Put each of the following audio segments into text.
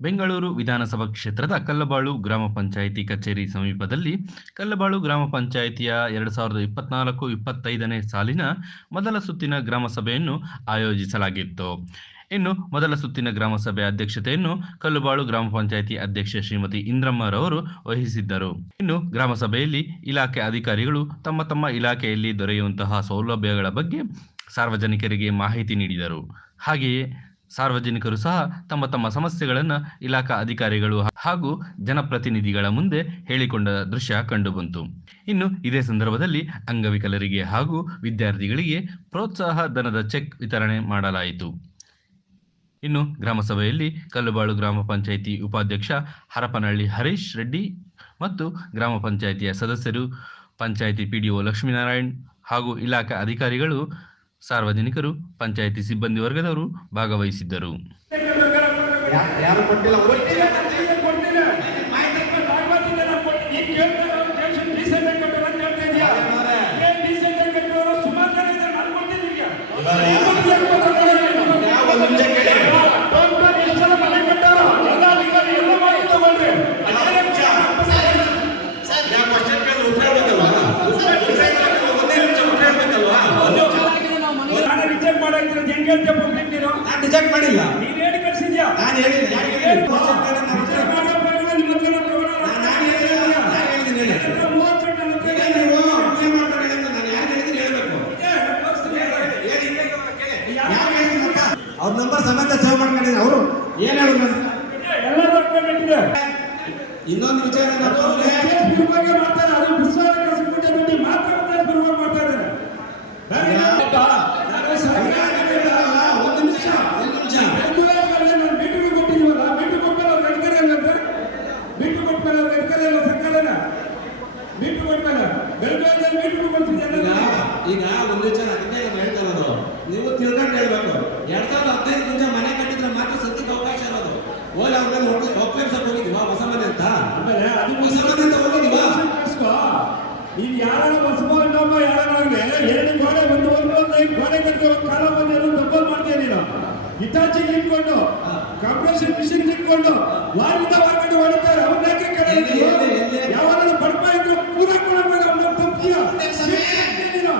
ಬೆಂಗಳೂರು ವಿಧಾನಸಭಾ ಕ್ಷೇತ್ರದ ಕಲ್ಲಬಾಳು ಗ್ರಾಮ ಪಂಚಾಯಿತಿ ಕಚೇರಿ ಸಮೀಪದಲ್ಲಿ ಕಲ್ಲಬಾಳು ಗ್ರಾಮ ಪಂಚಾಯಿತಿಯ ಎರಡು ಸಾವಿರದ ಇಪ್ಪತ್ನಾಲ್ಕು ಇಪ್ಪತ್ತೈದನೇ ಸಾಲಿನ ಮೊದಲ ಸುತ್ತಿನ ಗ್ರಾಮ ಸಭೆಯನ್ನು ಆಯೋಜಿಸಲಾಗಿತ್ತು. ಇನ್ನು ಮೊದಲ ಸುತ್ತಿನ ಗ್ರಾಮ ಸಭೆ ಅಧ್ಯಕ್ಷತೆಯನ್ನು ಕಲ್ಲುಬಾಳು ಗ್ರಾಮ ಪಂಚಾಯಿತಿ ಅಧ್ಯಕ್ಷೆ ಶ್ರೀಮತಿ ಇಂದ್ರಮ್ಮರವರು ವಹಿಸಿದ್ದರು. ಇನ್ನು ಗ್ರಾಮ ಸಭೆಯಲ್ಲಿ ಇಲಾಖೆ ಅಧಿಕಾರಿಗಳು ತಮ್ಮ ತಮ್ಮ ಇಲಾಖೆಯಲ್ಲಿ ದೊರೆಯುವಂತಹ ಸೌಲಭ್ಯಗಳ ಬಗ್ಗೆ ಸಾರ್ವಜನಿಕರಿಗೆ ಮಾಹಿತಿ ನೀಡಿದರು. ಹಾಗೆಯೇ ಸಾರ್ವಜನಿಕರು ಸಹ ತಮ್ಮ ತಮ್ಮ ಸಮಸ್ಯೆಗಳನ್ನು ಇಲಾಖಾ ಅಧಿಕಾರಿಗಳು ಹಾಗೂ ಜನಪ್ರತಿನಿಧಿಗಳ ಮುಂದೆ ಹೇಳಿಕೊಂಡ ದೃಶ್ಯ ಕಂಡುಬಂತು. ಇನ್ನು ಇದೇ ಸಂದರ್ಭದಲ್ಲಿ ಅಂಗವಿಕಲರಿಗೆ ಹಾಗೂ ವಿದ್ಯಾರ್ಥಿಗಳಿಗೆ ಪ್ರೋತ್ಸಾಹ ಧನದ ಚೆಕ್ ವಿತರಣೆ ಮಾಡಲಾಯಿತು. ಇನ್ನು ಗ್ರಾಮಸಭೆಯಲ್ಲಿ ಕಲ್ಲುಬಾಳು ಗ್ರಾಮ ಪಂಚಾಯಿತಿ ಉಪಾಧ್ಯಕ್ಷ ಹರಪನಹಳ್ಳಿ ಹರೀಶ್ ರೆಡ್ಡಿ ಮತ್ತು ಗ್ರಾಮ ಪಂಚಾಯಿತಿಯ ಸದಸ್ಯರು ಪಂಚಾಯಿತಿ ಪಿಡಿಒ ಲಕ್ಷ್ಮೀನಾರಾಯಣ್ ಹಾಗೂ ಇಲಾಖಾ ಅಧಿಕಾರಿಗಳು ಸಾರ್ವಜನಿಕರು ಪಂಚಾಯಿತಿ ಸಿಬ್ಬಂದಿ ವರ್ಗದವರು ಭಾಗವಹಿಸಿದ್ದರು ಯಾ- ಯಾರು ಕೊಟ್ಟಿಲ್ಲ ಅವ್ರಿಗೆ ಯಾವ question ಕೇಳಿದ್ರು ಉತ್ತರ ಹೇಳ್ಬೇಕಲ್ವಾ? ಉತ್ತರ ಹೇಳ್ಬೇಕು, ಒಂದೇ ನಿಮಿಷ ಉತ್ತರ ಹೇಳ್ಬೇಕಲ್ವಾ? ನಾನ್ ರಿಜೆಕ್ಟ್ ಮಾಡಿಲ್ಲ ನಾನು ಹೇಳಿಲ್ಲ ಯಾಕೆ ಹೇಳಿಲ್ಲ? question ಕೇಳಿದ್ರೆ ನಾನು ಉತ್ತರ ನಾನು ನಾನು ಹೇಳಿಲ್ಲ ನಾನು ಹೇಳಿದ್ದೀನಿ ಹೇಳಿ ಈಗ ನೀವು ಅಪ್ಲೈ ಮಾಡ್ಕೊಂಡು ಹೇಳಿದ್ರೆ ನಾನು ಯಾರು ಹೇಳಿದ್ದೀನಿ ಹೇಳ್ಬೇಕು ಹೇಳಿ ಕೇಳಿ ಯಾರು ಹೇಳಿದ್ದೀನಿ ಅಂತ ಅವ್ರ ನಂಬರ್ ಸಮೇತ ಸೇವ್ ಮಾಡ್ಕೊಂಡಿದ್ದೀನಿ ಅವರು ಏನು ಹೇಳಿದ್ರು ಇನ್ನೊಂದು ವಿಚಾರ ಏನಂದ್ರೆ ಒಂದು ನಿಮಿಷ ಒಂದು ನಿಮಿಷ ಈಗ ಈಗ ಒಂದು ವಿಚಾರ ಅದಕ್ಕೆ ನಾನು ಹೇಳ್ತಾ ಇರೋದು ನೀವು ತಿಳ್ಕೊಂಡು ಹೇಳ್ಬೇಕು ಎರಡ್ ಸಾವಿರದ ಹದಿನೈದು ಮುಂಚೆ ಮನೆ ಕಟ್ಟಿದ್ರೆ ಮಾತ್ರ ಸದ್ಯಕ್ಕೆ ಅವಕಾಶ ಇರೋದು ಹೋಗಿ ಅವ್ರ ಮೇಲೆ ಹೋಗಿ ಒಪ್ಪಿಸಕ್ ಹೋಗಿದ್ವಾ ಹೊಸ ಮನೆ ಅಂತ ಹೊಸ ಮನೆ ಅಂತ ಹೋಗಿದ್ವಾ ನೀನ್ ಯಾರು ಬಸವಣ್ಣಮ್ಮ ಯಾರಾಗಲಿ ಎರಡು ಗೋಡೆ ಒಂದು ಒಂದು ಒಂದು ಐದು ಗೋಡೆ ಕಟ್ಟಿರೋ ಕಾಲ ಬಂದು ಡಬ್ಬಲ್ ಮಾಡ್ತೀಯ ನೀನು ಇಟಾಚಿಗೆ ಇಟ್ಕೊಂಡು ಕಂಪ್ರೆಷನ್ ಮಿಷಿನ್ ಇಟ್ಕೊಂಡು ವಾರದಿಂದ ವಾರಗಂಟೆ ಹೊಡಿತಾರೆ ಅವ್ನ ಯಾಕೆ ಕಡೆ ಎಲ್ಲಿ, ಎಲ್ಲಿ, ಎಲ್ಲಿ? ಯಾವಾಗ ಬಡಪ ಇದ್ರು ಪೂರ ಕೊಡಬೇಕು ಅವ್ನ ತಪ್ಪಿಯ ನೀನು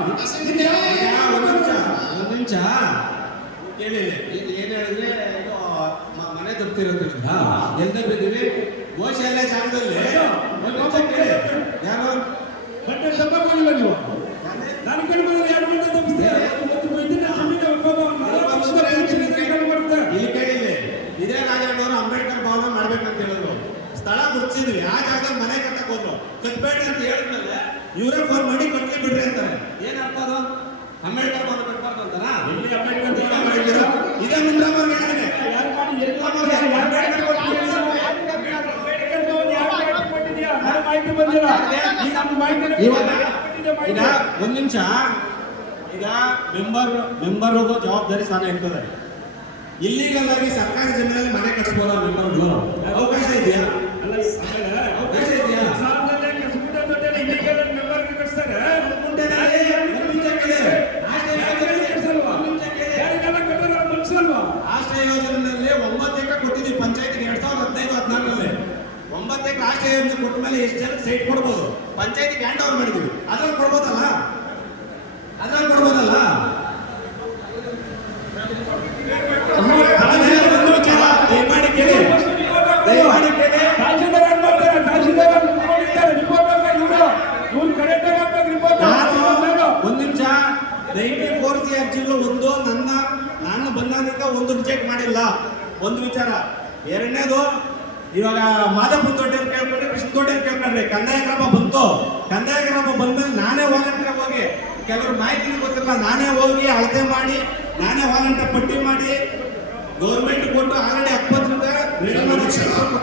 ಈಗ ಒಂದು ನಿಮಿಷ ಒಂದು ಕೇಳಿಲ್ಲ ಕೇಳಿ ಈಗ ಏನ್ ಹೇಳಿದ್ರೆ ಮನೆ ತಪ್ಪಿರೋದ್ರಿಂದ ಎಲ್ದ ಬಿದ್ದೀವಿ. ಗೋಶಾಲೆ ಜಾಗದಲ್ಲಿ ಯಾರು? ಬಟ್ಟೆ ತಪ್ಪಿಲ್ಲ ನೀವು. ನನ್ನ ಕಡೆ ಬಂದ್ರೆ ಎರಡು ಗಂಟೆ ಕೇಳಿಲ್ಲ ಇದೇ ರಾಜಣ್ಣವರು ಅಂಬೇಡ್ಕರ್ ಭವನ ಮಾಡ್ಬೇಕಂತ ಹೇಳಿದ್ರು. ಸ್ಥಳ ಗುರುತಿಸಿದ್ವಿ ಆ ಜಾಗದಲ್ಲಿ ಮನೆ ಕಟ್ಟಕ್ ಹೋದ್ರು. ಕಟ್ಬೇಡಿ ಅಂತ ಹೇಳಿದ್ಮೇಲೆ ಇವರೇ ಫೋನ್ ಮಾಡಿ ಕಟ್ಟಿ ಬಿಡ್ರಿ ಅಂತಾರೆ. ಏನ್ ಅರ್ಥ ಅದು? ಅಂಬೇಡ್ಕರ್ ಎಲ್ಲಿ? ಇದೇ ಯಾರು ಮಾಡಿ ಎಲ್ಲಿ ಮಾಡಿದ್ದೀರಾ? ಯಾರು ಮಾಹಿತಿ ಬಂದಿಲ್ಲ. ಈ ನಮ್ಮ ಮಾಹಿತಿನ ಇವಾಗ ಕೊಟ್ಟಿದ್ದೆ ಮಾಹಿತಿ. ಈಗ ಒಂದ್ ನಿಮಿಷ ಈಗ ಮೆಂಬರ್ ಮೆಂಬರ್ ಹೋಗೋ ಜವಾಬ್ದಾರಿ ಸ್ಥಾನ ಇರ್ತದೆ ಇಲ್ಲಿಗಲ್ ಆಗಿ ಸರ್ಕಾರಿ ಜಮೀನಲ್ಲಿ ಮನೆ ಕಟ್ಟಿಸ್ಬೋದ ಮೆಂಬರ್ಗಳು ಅವಕಾಶ ಇದೆಯಾ ಅಲ್ಲ, ಆಮೇಲೆ ಅವಕಾಶ ಇದೆಯಾ ಸಾಲದಲ್ಲೇ ಕಸಬುಟ ದುಡ್ಡಲ್ಲಿ illegal ಆಗಿ member ಗೆ ಕಟ್ಸ್ತಾರೆ. ಮುಂದೆನಾಗಿ ಒಂದ್ ನಿಮಿಷ ಕೇಳಿ. ಆಶ್ರಯ ಯೋಜನೆ ಕಟ್ಸಲ್ವಾ? ಒಂದ್ ನಿಮಿಷ ಕೇಳಿ. ಯಾರಿಗೆಲ್ಲ ಕಟ್ಟೋದು ಅವ್ರು ಮುಗ್ಸಲ್ವಾ? ಆಶ್ರಯ ಯೋಜನೆಯಲ್ಲಿ ಒಂಬತ್ತು ಎಕರೆ ಕೊಟ್ಟಿದ್ದೀವಿ ಪಂಚಾಯತಿಗೆ ಎರಡ್ ಸಾವಿರದ ಹದಿನೈದು ಹದಿನಾರರಲ್ಲಿ ಒಂಬತ್ತು ಅಂತ ಕೊಟ್ಟ ಮೇಲೆ ಎಷ್ಟು ಜನಕ್ಕೆ ಸೈಟ್ ಕೊಡ್ಬೋದು? ಪಂಚಾಯತಿ ಹ್ಯಾಂಡ್ ಓವರ್ ಮಾಡಿದ್ದೀವಿ. ಅದ್ರಲ್ಲಿ ಕೊಡ್ಬೋದಲ್ಲ? ಅದ್ರಲ್ಲಿ ಕೊಡ್ಬೋದಲ್ಲ? ಕೇಳಿ. ಒಂದ್ ನಿಮಿಷ ಒಂದು, ನನ್ನ, ನಾನು ಬಂದಾನಿಂದ ಒಂದು ಮಾಡಿಲ್ಲ. ಒಂದು ವಿಚಾರ. ಎರಡನೇದು, ಇವಾಗ ಮಾದಪ್ಪನ ದೊಡ್ಡ ದೊಡ್ಡ ಕೇಳ್ಕೊಂಡ್ರಿ ಕಂದಾಯ ಗ್ರಾಮ ಬಂತು? ಕಂದಾಯ ಗ್ರಾಮ ಬಂದ್ಮೇಲೆ ನಾನೇ ವಾಲಂಟಿಯರ್ ಹೋಗಿ ಕೆಲವರು ಮಾಹಿತಿ ಗೊತ್ತಿಲ್ಲ ನಾನೇ ಹೋಗಿ ಅಳತೆ ಮಾಡಿ ನಾನೇ ವಾಲಂಟಿಯರ್ ಪಟ್ಟಿ ಮಾಡಿ ಗೌರ್ಮೆಂಟ್ ಕೊಟ್ಟು ಆಲ್ರೆಡಿ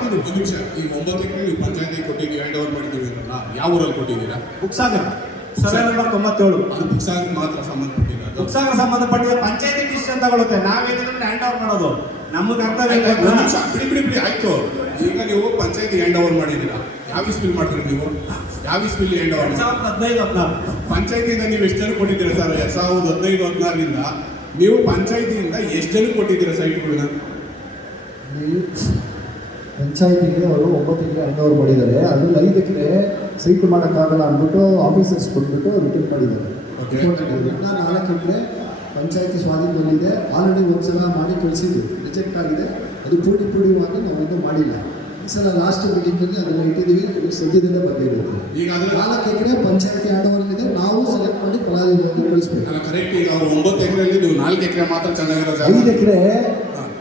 ಒಂದು ನಿಮಿಷ ಈ ಒಂಬತ್ತು ಎಕರೆ ನೀವು ಪಂಚಾಯತಿ ಕೊಟ್ಟಿದ್ದೀವಿ ಹ್ಯಾಂಡ್ ಓವರ್ ಮಾಡಿದ್ದೀವಿ ಅಂದ್ರಲ್ಲ ಯಾವ ಊರಲ್ಲಿ ಕೊಟ್ಟಿದ್ದೀರಾ? ಬುಕ್ಸಾಗರ್ ಸರ್ವೆ ನಂಬರ್ ತೊಂಬತ್ತೇಳು. ಅದು ಬುಕ್ಸಾಗ ಮಾತ್ರ ಸಂಬಂಧಪಟ್ಟಿರೋದು? ಉತ್ಸಾಹ ಸಂಬಂಧಪಟ್ಟಿದ ಪಂಚಾಯತಿ ಡಿಸಿಷನ್ ತಗೊಳುತ್ತೆ ನಾವೇನಿದ್ರೆ ಹ್ಯಾಂಡ್ ಓವರ್ ಮಾಡೋದು. ನಮಗೆ ಇಲ್ಲ. ಬಿಡಿ ಬಿಡಿ ಬಿಡಿ ಆಯ್ತು. ಈಗ ನೀವು ಪಂಚಾಯತಿ ಹ್ಯಾಂಡ್ ಓವರ್ ಮಾಡಿದ್ದೀರಾ? ಯಾವ ಸ್ಪಿಲ್ ಮಾಡ್ತೀರಿ ನೀವು? ಯಾವ ಸ್ಪಿಲ್ ಹೇಳ ಎರಡು ಸಾವಿರದ ಹದಿನೈದು ಹದಿನಾರು. ಪಂಚಾಯತಿಯಿಂದ ನೀವು ಎಷ್ಟು ಜನ ಕೊಟ್ಟಿದ್ದೀರಾ ಸರ್? ಎರಡು ಸಾವಿರದ ಹದಿನೈದು ಹದಿನಾರರಿಂದ. ನೀವು ಪಂಚಾಯತಿಯಿಂದ ಎಷ್ಟು ಜನ ಕೊಟ್ಟಿದ್ದೀರಾ ಸೈಟ್ಗಳನ್ನ ಪಂಚಾಯತಿಗೆ ಅವರು ಒಂಬತ್ತು ಎಕರೆ ಹ್ಯಾಂಡ್ ಓವರ್ ಮಾಡಿದ್ದಾರೆ. ಅದ್ರಲ್ಲಿ ಐದು ಎಕರೆ ಸೈಟ್ ಮಾಡೋಕ್ಕಾಗಲ್ಲ ಅಂದ್ಬಿಟ್ಟು ಆಫೀಸರ್ಸ್ ಕೊಟ್ಬಿಟ್ಟು ರಿಟರ್ನ್ ಮಾಡಿದ್ದಾರೆ. ನಾಲ್ಕು ಎಕರೆ ಪಂಚಾಯತಿ ಸ್ವಾಧೀನದಲ್ಲಿದೆ. ಆಲ್ರೆಡಿ ಒಂದ್ಸಲ ಮಾಡಿ ಕಳಿಸಿದ್ದು ರಿಜೆಕ್ಟ್ ಆಗಿದೆ. ಅದು ಪೂಡಿ ನಾವು ಇದು ಮಾಡಿಲ್ಲ. ಈ ಸಲ ಲಾಸ್ಟ್ ಮೀಟಿಂಗ್ನಲ್ಲಿ ಅದನ್ನು ಇಟ್ಟಿದ್ದೀವಿ. ಸದ್ಯದಿಂದ ಇರುತ್ತೆ ಈಗ ಅದರ ನಾಲ್ಕು ಎಕರೆ ಪಂಚಾಯತಿ ಹ್ಯಾಂಡ್ ನಾವು ಸೆಲೆಕ್ಟ್ ಮಾಡಿ ಫಲಾನುಭವಿಗಳನ್ನು ಕಳಿಸ್ಬೇಕು. ಕರೆಕ್ಟ್ ಈಗ ಅವ್ರು ಒಂಬತ್ತು ಎಕರೆಯಲ್ಲಿ ನೀವು ನಾಲ್ಕು ಎಕರೆ ಮಾತ್ರ ಚೆನ್ನಾಗಿರೋ ಐದು ಎಕರೆ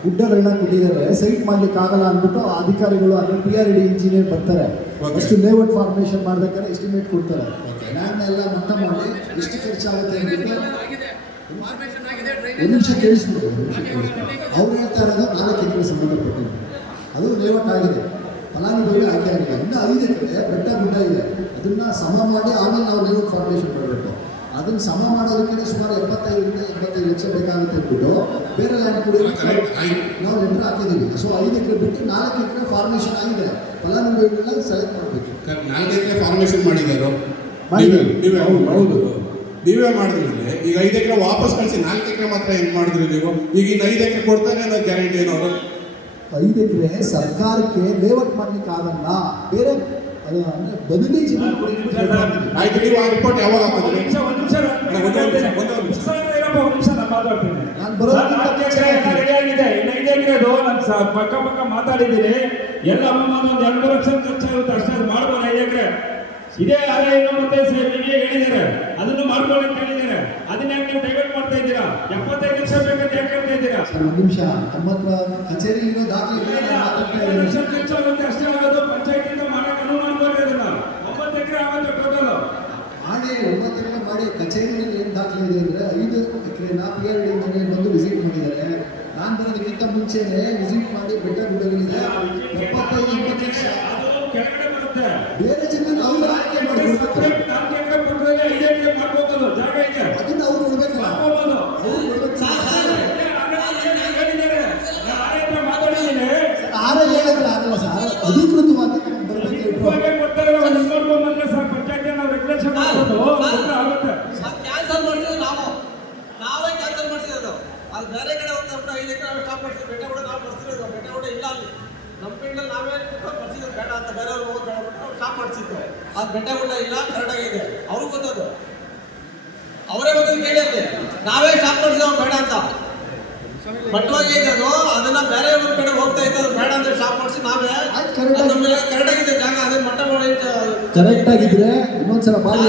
ಗುಡ್ಡಗಳನ್ನ ಕೊಟ್ಟಿದ್ದಾರೆ ಸೈಟ್ ಮಾಡ್ಲಿಕ್ಕೆ ಆಗಲ್ಲ ಅಂದ್ಬಿಟ್ಟು ಆ ಅಧಿಕಾರಿಗಳು ಅದ್ರ ಪಿ ಆರ್ ಡಿ ಇಂಜಿನಿಯರ್ ಬರ್ತಾರೆ. ಎಷ್ಟು ಅಷ್ಟು ಲೇಔಟ್ ಫಾರ್ಮೇಶನ್ ಮಾಡ್ಬೇಕಾದ್ರೆ ಎಸ್ಟಿಮೇಟ್ ಕೊಡ್ತಾರೆ. ಓಕೆ ಲ್ಯಾಂಡ್ ಎಲ್ಲ ಮಟ್ಟ ಮಾಡಿ ಎಷ್ಟು ಖರ್ಚಾಗುತ್ತೆ ಒಂದು ನಿಮಿಷ ಕೇಳಿಸ್ಬೋದು ಅವ್ರು ಹೇಳ್ತಾ ಇರೋದು ನಾಲ್ಕು ಎಕರೆ ಸಂಬಂಧಪಟ್ಟಿದ್ದು. ಅದು ಲೇಔಟ್ ಆಗಿದೆ. ಫಲಾನುಭವಿ ಆಯ್ಕೆ ಆಗಿದೆ. ಇನ್ನು ಐದು ಎಕರೆ ಬೆಟ್ಟ ಗುಡ್ಡ ಇದೆ. ಅದನ್ನು ಸಮ ಮಾಡಿ ಆಮೇಲೆ ನಾವು ಲೇಔಟ್ ಫಾರ್ಮೇಷನ್ ಮಾಡಬೇಕು. ಅದನ್ನ ಸಮ ಮಾಡೋದಕ್ಕೆ ಸುಮಾರು ಎಪ್ಪತ್ತೈದರಿಂದ ಎಂಬತ್ತೈದು ಲಕ್ಷ ಬೇಕಾಗುತ್ತೆ ಅಂದ್ಬಿಟ್ಟು ಬೇರೆ ಲ್ಯಾಂಡ್ ಕೂಡ. ನಾವು ಲೆಟರ್ ಹಾಕಿದ್ದೀವಿ. ಸೊ ಐದು ಎಕರೆ ಬಿಟ್ಟು ನಾಲ್ಕು ಎಕರೆ ಫಾರ್ಮೇಷನ್ ಆಗಿದೆ. ಫಲಾನುಭವಿಗಳನ್ನ ಸೆಲೆಕ್ಟ್ ಮಾಡಬೇಕು. ನಾಲ್ಕು ಎಕರೆ ಫಾರ್ಮೇಷನ್ ಮಾಡಿದ್ದಾರೆ. ನೀವೇ ನೀವೇ. ಹೌದು, ಹೌದು. ನೀವೇ ಮಾಡಿದ್ಮೇಲೆ ಈಗ ಐದು ಎಕರೆ ವಾಪಸ್ ಕಳಿಸಿ ನಾಲ್ಕು ಎಕರೆ ಮಾತ್ರ ಹೆಂಗೆ ಮಾಡಿದ್ರಿ ನೀವು? ಈಗ ಇನ್ನು ಐದು ಎಕರೆ ಕೊಡ್ತಾನೆ ಅನ್ನೋ ಗ್ಯಾರಂಟಿ ಏನು ಅವರು? ಐದು ಎಕರೆ ಸರ್ಕಾರಕ್ಕೆ ಲೇಔಟ್ ಮಾಡ್ಲಿಕ್ಕೆ ಆಗಲ್ಲ. ಬೇರೆ ಅದು ಅಂದ್ರೆ ಬದಲಿ. ಆಯ್ತು ನೀವು ಆ ರಿಪೋರ್ಟ್ ಯಾವಾಗ ಹಾಕಿದ್ರಿ ನಾನು ಪಕ್ಕ ಪಕ್ಕ ಮಾತಾಡಿದ್ದೀನಿ. ಎಲ್ಲ ಅಮ್ಮ ಒಂದು ಎರಡು ಲಕ್ಷ ಖರ್ಚಾಗುತ್ತೆ ಅಷ್ಟೇ ಅದು ಮಾಡ್ಬೋದು ಐದು ಎಕರೆ. ಇದೇ ಆದಾಯ ಮತ್ತೆ ನಿಮಗೆ ಹೇಳಿದ್ದಾರೆ. ಅದನ್ನು ಮಾಡ್ಕೊಳ್ಳಿ ಅಂತ ಹೇಳಿದ್ದಾರೆ. ಅದನ್ನ ಯಾಕೆ ನೀವು ಡೈವರ್ಟ್ ಮಾಡ್ತಾ ಇದ್ದೀರಾ? ಎಪ್ಪತ್ತೈದು ಲಕ್ಷ ಬೇಕಂತ ಯಾಕೆ ಸರ್ ಒಂದು ನಿಮಿಷ ನಮ್ಮ ಹತ್ರ ಕಚೇರಿಲಿರೋ ದಾಖಲೆ. ಖರ್ಚಾಗುತ್ತೆ ಅಷ್ಟೇ ಆಗೋದು ಪಂಚಾಯತಿಂದ ಮಾಡಕ್ಕೆ ಅನುಮಾನ ಅದನ್ನ ಒಂಬತ್ತು ಎಕರೆ ಆಗುತ್ತೆ ಟೋಟಲ್ ಮಾಡಿ ಒಂಬತ್ತು ಎಕರೆ ಮಾಡಿ ಕಚೇರಿಯಲ್ಲಿ ಏನು ದಾಖಲೆ ಇದೆ ಅಂದರೆ ಐದು ಎಕರೆನ ಪಿ ಆರ್ ಡಿ ಇಂಜಿನಿಯರ್ ಬಂದು ವಿಸಿಟ್ ಮಾಡಿದ್ದಾರೆ ನಾನು ಬರೋದಕ್ಕಿಂತ ಮುಂಚೆನೆ ವಿಸಿಟ್ ಮಾಡಿ ಬೆಟ್ಟ ಗುಡ್ಡಗಳಿದೆ ಎಪ್ಪತ್ತೈದು ಇಪ್ಪತ್ತು ಲಕ್ಷ ಅದು ಕೆಳಗಡೆ ಬರುತ್ತೆ ಬೇರೆ ಜಮೀನು ಅವ್ರು ಆಯ್ಕೆ ಮಾಡಿ ಸಪ್ರೇಟ್ ನಾಲ್ಕು ಎಕರೆ ಪಕ್ಕದಲ್ಲಿ ಐದು ಎಕರೆ ಮಾಡ್ಕೋಬಹುದು ಜಾಗ ಇದೆ ಅದನ್ನ ಅವ್ರು ಕೊಡ್ಬೇಕಲ್ಲ ಮಾಡ್ಕೋಬಹುದು ಅವ್ರು ಕೊಡ್ಬೇಕು ಮಾತಾಡಿದ್ದೀನಿ ಆರ ಹೇಳಿದ್ರೆ ಆಗಲ್ಲ ಸರ್ ಅಧಿಕೃತವಾಗಿ ನಮ್ಗೆ ಬರ್ಬೇಕು ಇವಾಗ ಕೊಡ್ತಾರೆ ಒಂದು ಇನ್ಫಾರ್ಮ್ ಬಂದ್ರೆ ಸರ್ ಪಂಚಾಯತ್ ನಾವು ರೆಗ್ಯುಲೇಷನ್ ಮಾಡ್ಬೋದು ಕೊಟ್ರೆ ಆಗುತ್ತೆ ಕ್ಯಾನ್ಸಲ್ ಮಾಡಿಸಿದ್ರು ನಾವು ನಾವೇ ಕ್ಯಾನ್ಸಲ್ ಮಾಡಿಸಿರೋದು ಅದು ಬೇರೆ ಕಡೆ ಹೋಗ್ತಾ ಐದು ಎಕರೆ ಸ್ಟಾಪ್ ಮಾಡಿಸಿದ್ರು ಬೆಟ್ಟ ಕೂಡ ನಾವು ಬರ್ಸಿರೋದು ಬೆಟ್ಟ ಕೂಡ ಇಲ್ಲ ಅಲ್ಲಿ ಫೀಲ್ಡಲ್ಲಿ ನಾವೇ ಬರ್ತಿದ್ರು ಬೇಡ ಅಂತ ಬೇರೆಯವ್ರು ಹೋಗೋದು ಬೇಡ ಬಿಟ್ಟು ಸ್ಟಾಪ್ ಮಾಡಿಸಿದ್ದು ಅದು ಬೆಟ್ಟ ಗುಡ್ಡ ಇಲ್ಲ ಕರೆಕ್ಟಾಗಿದೆ ಅವ್ರಿಗೆ ಗೊತ್ತದು. ಅವರೇ ಬಂದು ಕೇಳಿದ್ದೆ. ನಾವೇ ಸ್ಟಾಪ್ ಮಾಡಿಸಿದವ ಬೇಡ ಅಂತ. ಮಟ್ಟವಾಗಿ ಇದೆ ಅದು. ಅದನ್ನ ಬೇರೆ ಒಂದ್ ಕಡೆ ಹೋಗ್ತಾ ಇತ್ತು ಬೇಡ ಅಂತ ಸ್ಟಾಪ್ ಮಾಡಿಸಿ ನಾವೇ ಕರೆಕ್ಟ್ ಆಗಿದೆ ಜಾಗ. ಅದೇ ಮಟ್ಟ ಮಾಡಿ ಕರೆಕ್ಟ್ ಆಗಿದ್ರೆ ಇನ್ನೊಂದ್ಸಲ ಬಾರಿ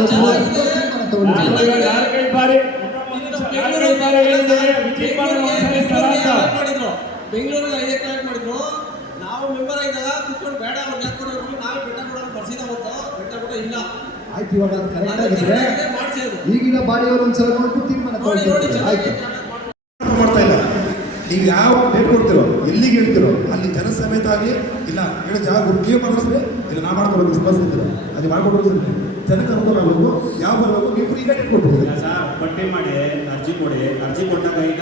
ಬೆಂಗಳೂರಿಗೆ ಐದು ಎಕರೆ ಮಾಡಿದ್ರು? ನಾವು ಮೆಂಬರ್ ಆಗಿದ್ದಾಗ ಕುತ್ಕೊಂಡು ಬೇಡ ಅವ್ರು ಕರ್ಕೊಂಡು ನಾವು ನಾವೇ ಬೆಟ್ಟ ಕೂಡ ಬರ್ಸಿದ ಹೊತ್ತು ಬೆಟ್ಟ ಕೂಡ ಇಲ್ಲ. ಆಯ್ತು ಇವಾಗ ಅದು ಕರೆಕ್ಟ್ ಆಗಿದ್ರೆ ಈಗಿನ ಬಾಡಿಯವರು ಒಂದ್ಸಲ ನೋಡ್ಬಿಟ್ಟು ತೀರ್ಮಾನ ನೋಡಿ ಆಯ್ತು. ಮಾಡ್ತಾ ಇಲ್ಲ ನೀವು ಯಾವ ಡೇಟ್ ಕೊಡ್ತಿರೋ ಎಲ್ಲಿಗೆ ಹೇಳ್ತಿರೋ ಅಲ್ಲಿ ಜನ ಸಮೇತ ಆಗಿ ಇಲ್ಲ ಹೇಳೋ ಜಾಗ ನೀವು ಮಾಡಿಸ್ರಿ ಇಲ್ಲ ನಾ ಮಾಡ್ಕೊಡೋದು ವಿಶ್ವಾಸ ಇದ್ದೀರ. ಅಲ್ಲಿ ಮಾಡ್ಕೊಬೇಕು ಜನಕ್ಕೆ ಅನುಕೂಲ ಆಗಬೇಕು. ಯಾವ ಬರಬೇಕು? ನೀವು ಈಗ ಡೇಟ್ ಕೊಡ್ಬೋದು ಸರ್ ಬಟ್ಟೆ ಮಾಡಿ ಅರ್ಜಿ ಕೊಡಿ. ಅರ್ಜಿ ಕೊಟ್ಟಾಗ ಈಗ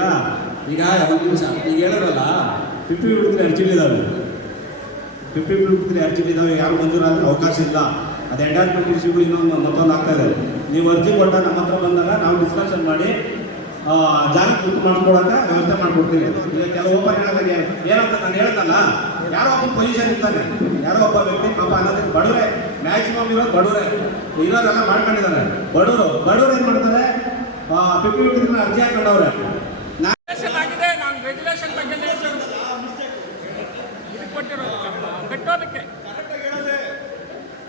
ಈಗ ಒಂದು ನಿಮಿಷ ಈಗ ಹೇಳಿರಲ್ಲ ಫಿಫ್ಟಿ ಫಿಫ್ಟಿ ಅರ್ಜಿಗಳಿದಾವೆ ಫಿಫ್ಟಿ ಫಿಫ್ಟಿ ಇದಾವೆ ಯಾರು ಮಂಜೂರಾದ್ರೆ ಅವಕಾಶ ಇಲ್ಲ. ಅದು ಅಟ್ಯಾಚ್ಮೆಂಟ್ ಇಶ್ಯೂಗಳು ಇನ್ನೊಂದು ಮತ್ತೊಂದು ಆಗ್ತಾ ಇದೆ ನೀವು ಅರ್ಜಿ ಕೊಟ್ಟ ನಮ್ಮ ಹತ್ರ ಬಂದಾಗ ನಾವು ಡಿಸ್ಕಷನ್ ಮಾಡಿ ಜಾಗ ಕೂತು ಮಾಡ್ಕೊಳಕ್ಕೆ ವ್ಯವಸ್ಥೆ ಮಾಡ್ಕೊಡ್ತೀವಿ. ಈಗ ಕೆಲವು ಓಪನ್ ಹೇಳಿದಾಗ ಏನಂತ ನಾನು ಹೇಳ್ದಲ್ಲ. ಯಾರೋ ಒಬ್ಬ ಪೊಸಿಷನ್ ಇರ್ತಾನೆ ಯಾರೋ ಒಬ್ಬ ವ್ಯಕ್ತಿ ಪಾಪ ಅನ್ನೋದಕ್ಕೆ ಬಡವರೇ. ಮ್ಯಾಕ್ಸಿಮಮ್ ಇರೋದು ಬಡವರೇ. ಇರೋದೆಲ್ಲ ಮಾಡ್ಕೊಂಡಿದ್ದಾರೆ. ಬಡವರು ಬಡವರು ಏನು ಮಾಡ್ತಾರೆ? ಫಿಫ್ಟಿ ಫಿಫ್ಟಿ ಅರ್ಜಿ ಹಾಕೊಂಡವ್ರೆ ರೆಗ್ಯುಲೇಷನ್ ಆಗಿದೆ ನಾನು ರೆಗ್ಯುಲೇಷನ್ ಬಗ್ಗೆ ಕೊಟ್ಟಿರೋದು ಕಟ್ಟೋದಕ್ಕೆ